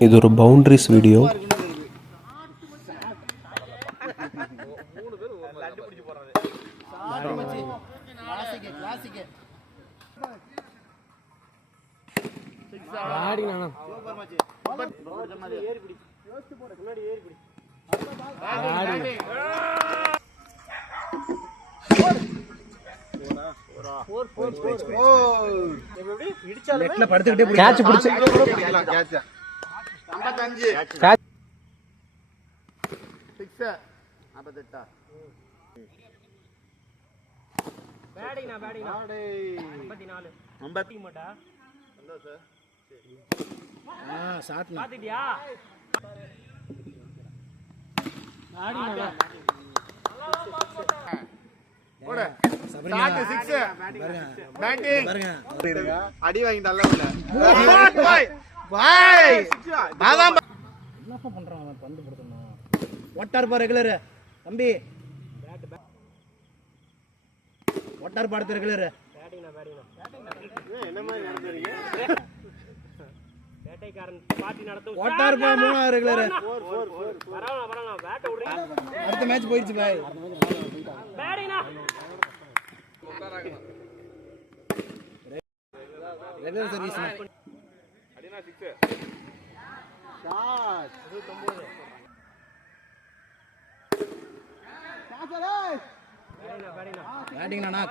இது ஒரு boundaries video. Catch பிடிச்சு அடி வாங்கி நல்ல ஒட்டார் பா ரெகுலர் தம்பி ஒட்டார் பாடத்து ரெகுலர் ஒட்டார் பா மூணாவது ரெகுலர் அடுத்த மேட்ச் போயிடுச்சு பாய் ரெகுலர் சர்வீஸ் பேட்டிங் நானா